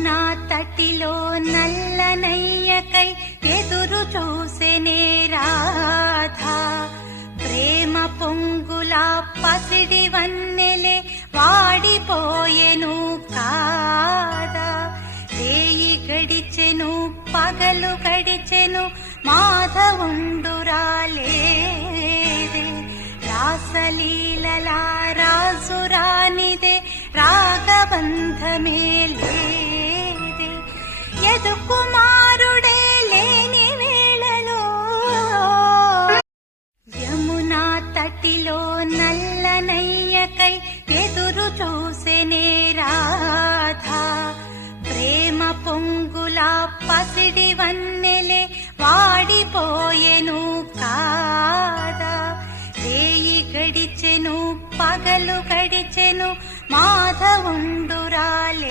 యమునా తటిలో నల్లనయ్యకై ఎదురు చూసెనే రాధా. ప్రేమ పొంగుల పసిడి వన్నెలే వాడిపోయెను కాదా. రేయి గడిచెను పగలు గడిచెను మాధవుండురాలేదే. రాసలీలల రాజురానిదే రాగబంధమే లేదే. యదు కుమారుడే లేని వేళలో యమునా తటిలో నల్లనయ్యకై ఎదురు చూసెనే రాధా. ప్రేమ పొంగుల పసిడి వన్నెలే వాడిపోయెను కాదా. రేయి గడిచెను పగలు గడిచెను మాధవుండురాలే.